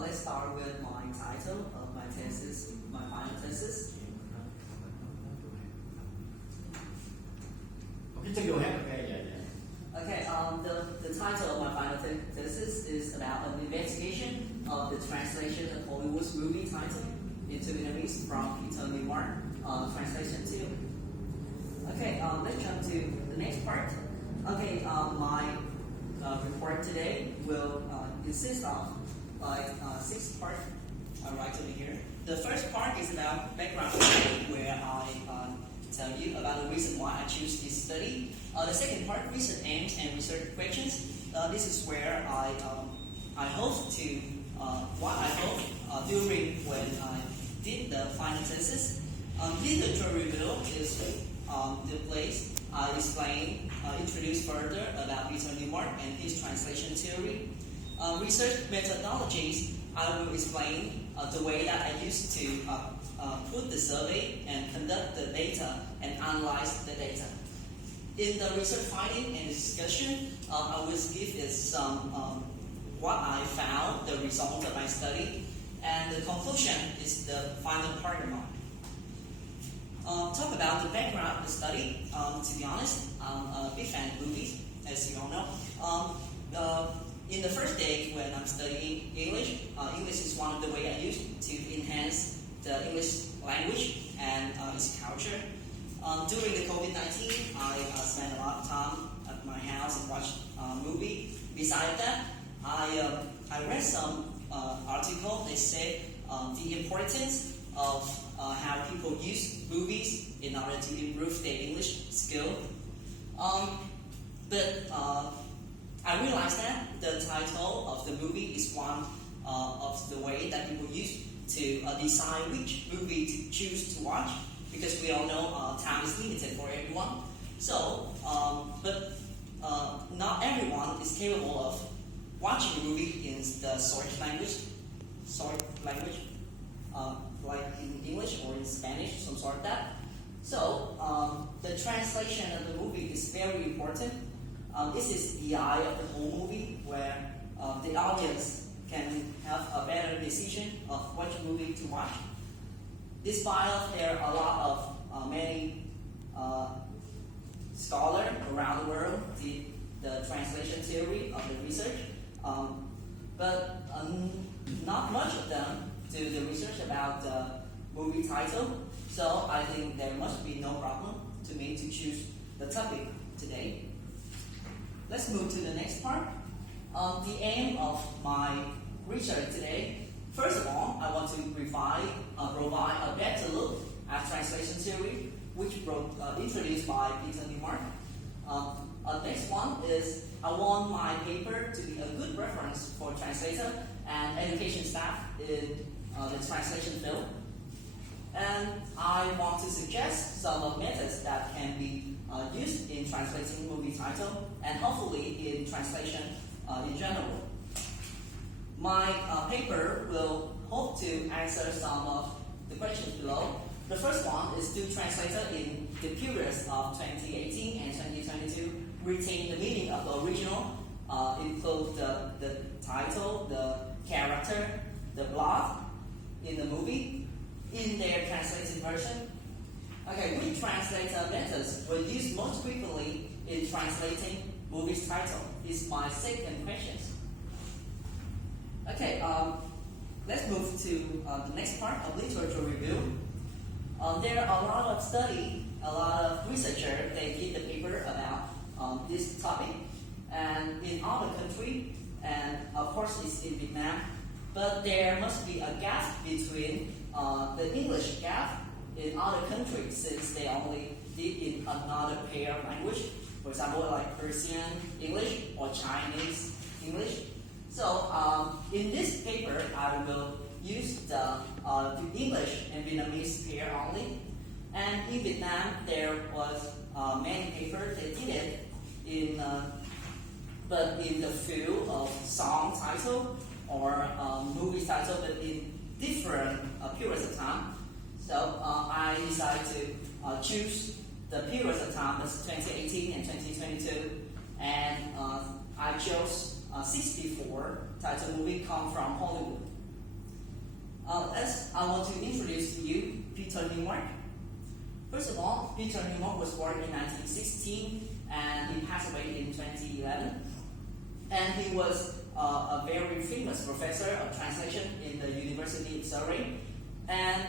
let's start with my title of my thesis, my final thesis. Okay, the title of my final thesis is about an investigation of the translation of Hollywood's movie title into Vietnamese from Peter Mark translation too. Okay, let's jump to the next part. Okay, my report today will consist of like 6 parts. Right over here. The first part is about background study, where I tell you about the reason why I choose this study. The second part, research aims and research questions. This is where I hope to what I hope during when I did the final thesis. Literature review is the place I introduce further about Peter Mark and his translation theory. Research methodologies, I will explain the way that I used to put the survey and conduct the data and analyze the data. In the research finding and discussion, I will give you some what I found, the results of my study, and the conclusion is the final part of mine. Talk about the background of the study. To be honest, I'm a big fan of movies, as you all know. In the first day when I'm studying English, English is one of the ways I use to enhance the English language and its culture. During the COVID-19, I spent a lot of time at my house and watched movie. Besides that, I read some article. They say the importance of how people use movies in order to improve their English skill. But I realized that the title of the movie is one of the way that people use to decide which movie to choose to watch, because we all know time is limited for everyone. So, but not everyone is capable of watching a movie in the source language, like in English or in Spanish, some sort of that. So, the translation of the movie is very important. This is the eye of the whole movie, where the audience can have a better decision of which movie to watch. Despite there are a lot of many scholars around the world did the translation theory of the research, but not much of them do the research about the movie title. So I think there must be no problem to me to choose the topic today. Let's move to the next part. The aim of my research today, first of all, I want to provide a better look at translation theory, which was introduced by Peter Mark. Next one is I want my paper to be a good reference for translator and education staff in the translation field. And I want to suggest some of methods that can be used in translating movie title and hopefully in translation in general. My paper will hope to answer some of the questions below. The first one is, do translators in the periods of 2018 and 2022 retain the meaning of the original, include the title, the character, the plot in the movie in their translated version? Okay, which translator methods were used most frequently in translating movies title is my second question. Okay, let's move to the next part of literature review. There are a lot of study, a lot of researchers, they did the paper about this topic, and in other countries, and of course it's in Vietnam, but there must be a gap between the English gap in other countries, since they only did in another pair of language, for example like Persian English or Chinese English. So in this paper I will use the English and Vietnamese pair only, and in Vietnam there was many papers that did it in but in the field of song title or movie title, but in different periods of time. So I decided to choose the periods of time as 2018 and 2022, and I chose 64 title movie come from Hollywood. I want to introduce to you Peter Newmark. First of all, Peter Newmark was born in 1916 and he passed away in 2011. And he was a very famous professor of translation in the University of Surrey. And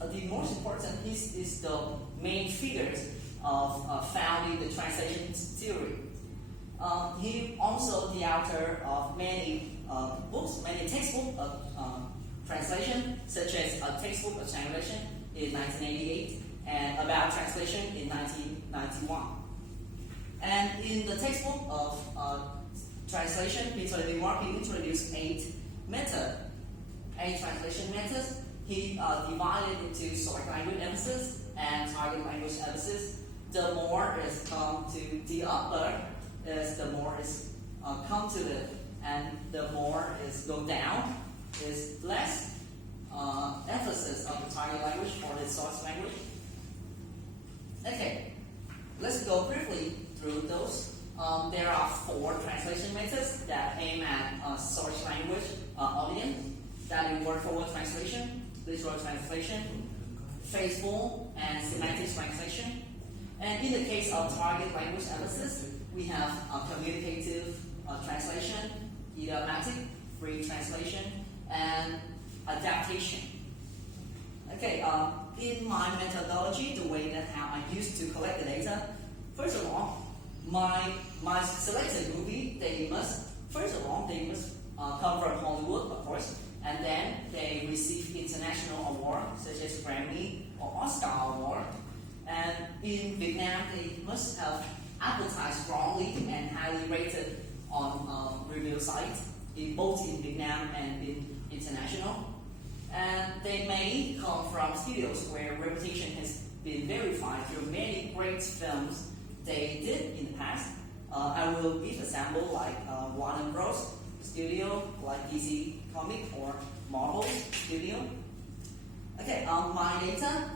the most important is the main figures of founding the translation theory. He also the author of many books, many textbooks of translation, such as a textbook of translation in 1988 and about translation in 1991. And in the textbook of translation, Peter Newmark introduced 8 translation methods. He divided into short language emphasis and target language emphasis. The more is come to the upper, is the more is come to the, and the more is go down, is less emphasis of the target language or the source language. Okay, let's go briefly through those. There are 4 translation methods that aim at source language audience. That is word for word translation, literal translation, phrasal and semantic translation. And in the case of target language emphasis, we have communicative translation, idiomatic, free translation, and adaptation. Okay, in my methodology, the way that how I used to collect the data, first of all, my selected movie, they must come from Hollywood, of course, and then they receive international awards such as Grammy or Oscar award. And in Vietnam, they must have advertised strongly and highly rated on review sites, both in Vietnam and in international. And they may come from studios where reputation has been verified through many great films they did in the past. I will give example like Warner Bros. Studio, like DC Comic or Marvel Studio. Okay, my data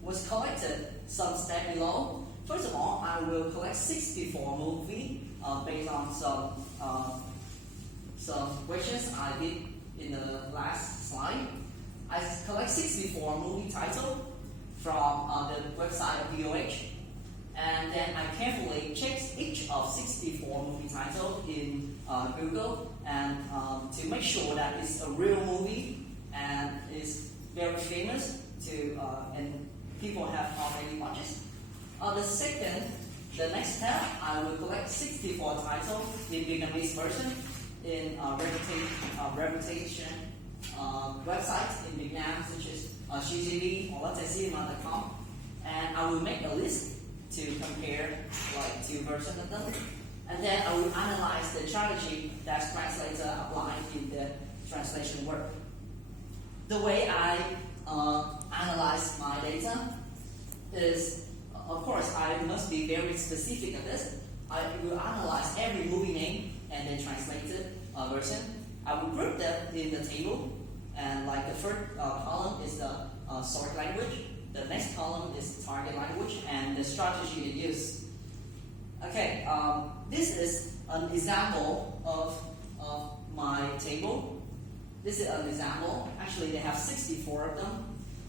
was collected some step below. First of all, I will collect 64 movies based on some questions I did in the last slide. I collect 64 movie titles from the website of VOH, and then I carefully check each of 64 movie titles in Google and to make sure that it's a real movie and is very famous to and people have already watched it. The next step, I will collect 64 titles in Vietnamese version in reputation websites in Vietnam such as CGV or let'scinema.com, and I will make a list to compare like 2 versions of them, and then I will analyze the strategy that translator applied in the translation work. The way I analyze my data is, of course, I must be very specific of this. I will analyze every movie name and then translated version. I will group them in the table, and like the first column is the source language, the next column is target language, and the strategy it used. Okay, this is an example of my table. This is an example. Actually, they have 64 of them.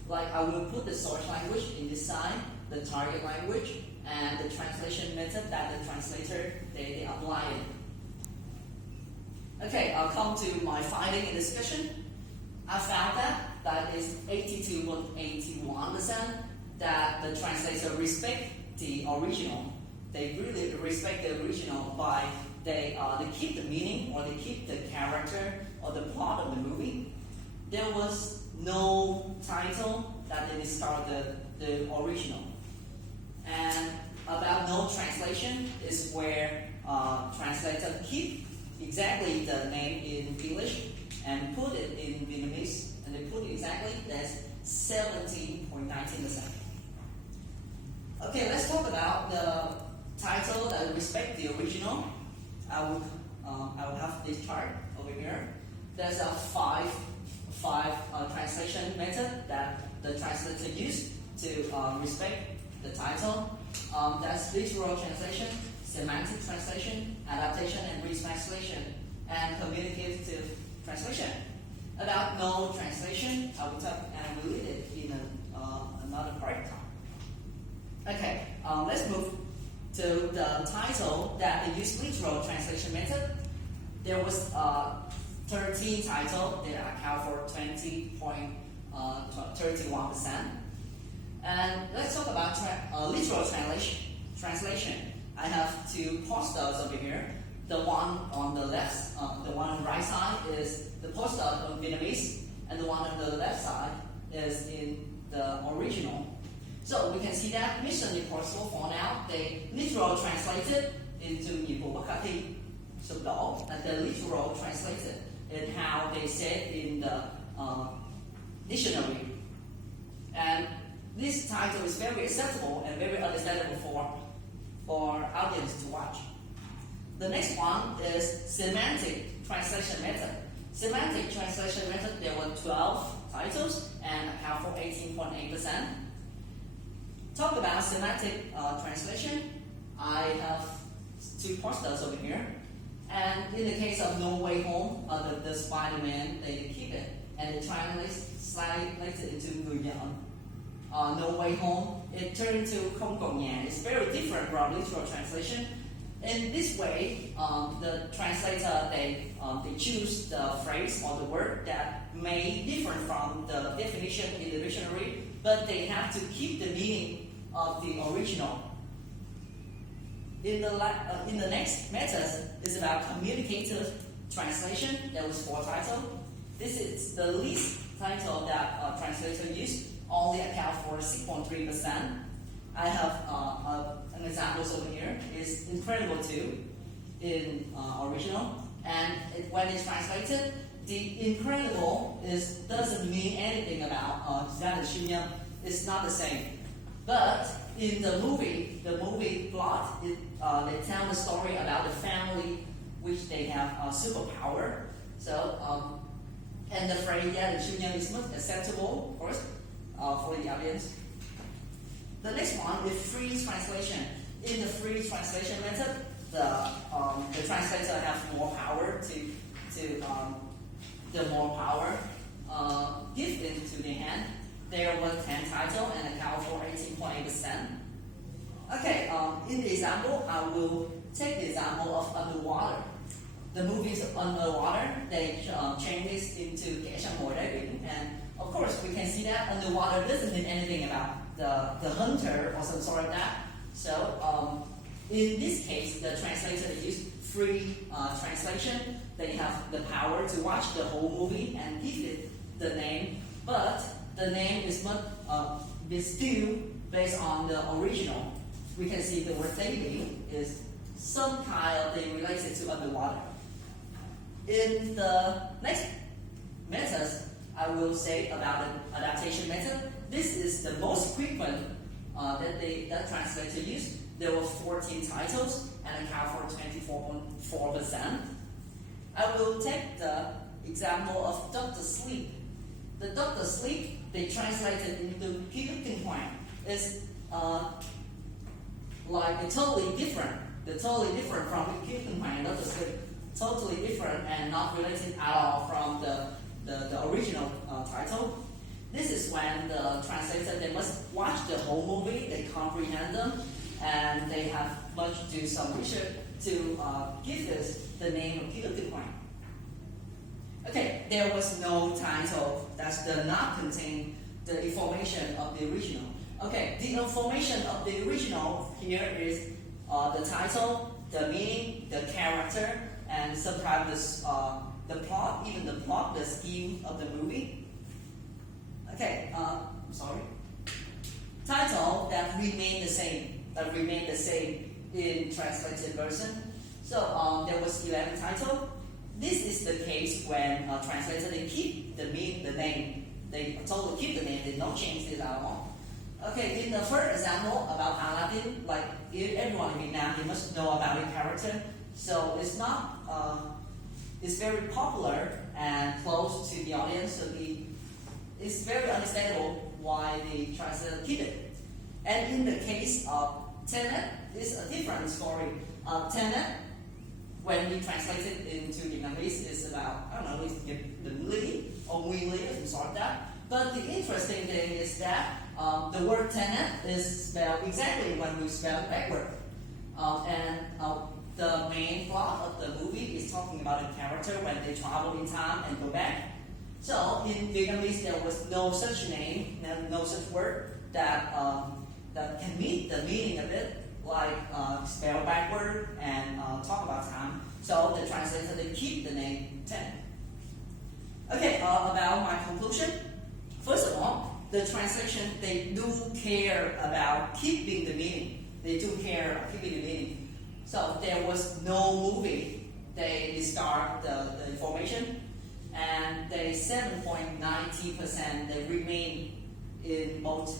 Like I will put the source language in this side, the target language, and the translation method that the translator they apply it. Okay, I'll come to my finding and discussion. I found that is 82.81% that the translator respect the original. They really respect the original by they keep the meaning or they keep the character or the plot of the movie. There was no title that they discarded the original. And about no translation is where translator keep exactly the name in English and put it in Vietnamese, and they put it exactly as 17.19%. Okay, let's talk about the title that respect the original. I will have this chart over here. There's a five translation method that the translator used to respect the title. That's literal translation, semantic translation, adaptation and retranslation, and communicative translation. About no translation, I will talk and we'll read it in another part. Okay, let's move to the title that they use literal translation method. There was 13 titles that account for 20.31%. And let's talk about literal translation. I have two posters over here. The one on the left, the one on the right side is the poster on Vietnamese, and the one on the left side is in the original. So we can see that Mission Impossible Fallout, they literal translated into nhiệm vụ bất khả thi, sụp đổ, and they literal translated in how they said in the dictionary. And this title is very acceptable and very understandable for audience to watch. The next one is semantic translation method. Semantic translation method, there were 12 titles and account for 18.8%. Talk about semantic translation. I have two posters over here. And in the case of No Way Home, the Spider-Man, they keep it and they translate it into người nhận. No Way Home, it turned into không còn nhà. It's very different from literal translation. In this way, the translator they choose the phrase or the word that may differ from the definition in the dictionary, but they have to keep the meaning of the original. In the next method is about communicative translation. There was 4 titles. This is the least title that translator used, only account for 6.3%. I have an example over here. Is Incredible 2 in original, and when it's translated, the Incredible doesn't mean anything about chuyên. It's not the same. But in the movie plot, they tell the story about the family which they have superpower. So and the phrase chuyên is most acceptable, of course, for the audience. The next one is free translation. In the free translation method, the translator has more power to give into the hand. There were 10 titles and account for 18.8%. Okay, in the example, I will take the example of underwater. The movies underwater, they change this into kẻ trong mồi đáy biển, and of course we can see that underwater doesn't mean anything about the hunter or some sort of that. So in this case, the translator used free translation. They have the power to watch the whole movie and give it the name, but the name is not still based on the original. We can see the word sailing is some kind of thing related to underwater. In the next method, I will say about the adaptation method. This is the most frequent that translator used. There were 14 titles and account for 24.4%. I will take the example of Dr. Sleep. The Dr. Sleep, they translated into ký ức kinh hoàng. Is like totally different. They're totally different from ký ức kinh hoàng and Dr. Sleep. Totally different and not related at all from the original title. This is when the translator, they must watch the whole movie, they comprehend them, and they have much do some research to give this the name of ký ức kinh hoàng. Okay, there was no title that does not contain the information of the original. Okay, the information of the original here is the title, the meaning, the character, and sometimes the plot, even the plot, the scheme of the movie. Okay, title that remain the same in translated version. So there was 11 title. This is the case when translator they keep the name. They totally keep the name. They don't change it at all. Okay, in the first example about Aladdin, like everyone in Vietnam, they must know about the character. So it's not. It's very popular and close to the audience. So it's very understandable why the translator keep it. And in the case of Tenet, it's a different story. Tenet, when we translate it into Vietnamese, is about, I don't know, it's the Lee Không nguyên lý to sort that. But the interesting thing is that the word tenet is spelled exactly when we spell it backward. The main plot of the movie is talking about the character when they travel in time and go back. So in Vietnamese there was no such name, no such word that can meet the meaning of it, like spell backward and talk about time. So the translator, they keep the name tenet. Okay, about my conclusion. First of all, the translation, they do care about keeping the meaning. They do care about keeping the meaning. So there was no movie, they discard the information, and they 7.90% they remain in both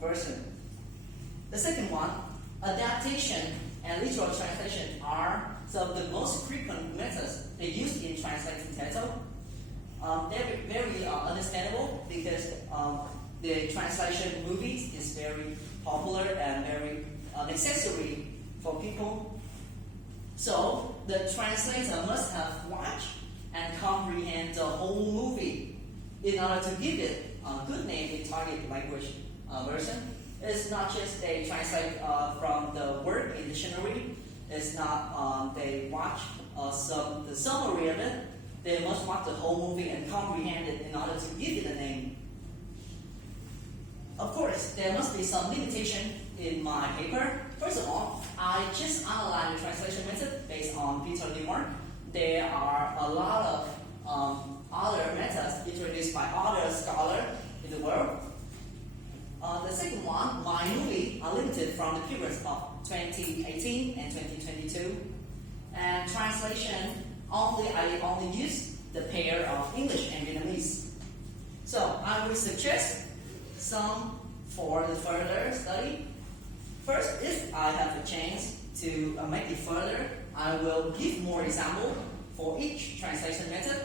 versions. The second one, adaptation and literal translation are some of the most frequent methods they use in translating title. They're very understandable because the translation movies is very popular and very necessary for people. So the translator must have watched and comprehend the whole movie in order to give it a good name in target language version. It's not just they translate from the word in dictionary. It's not they watch the summary of it. They must watch the whole movie and comprehend it in order to give it a name. Of course, there must be some limitation in my paper. First of all, I just outlined the translation method based on Peter Limmer. There are a lot of other methods introduced by other scholars in the world. The second one, my movie are limited from the periods of 2018 and 2022. And translation, I only use the pair of English and Vietnamese. So I will suggest some for the further study. First, if I have a chance to make it further, I will give more example for each translation method.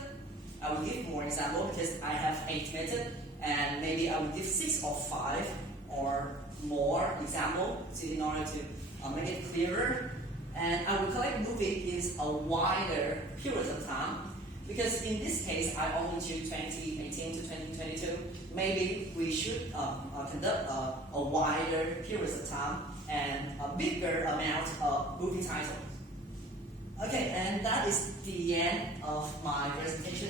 I will give more example because I have 8 methods, and maybe I will give 6 or 5 or more example in order to make it clearer. And I will collect movie in a wider period of time, because in this case I only choose 2018 to 2022. Maybe we should conduct a wider period of time and a bigger amount of movie titles. Okay, and that is the end of my presentation.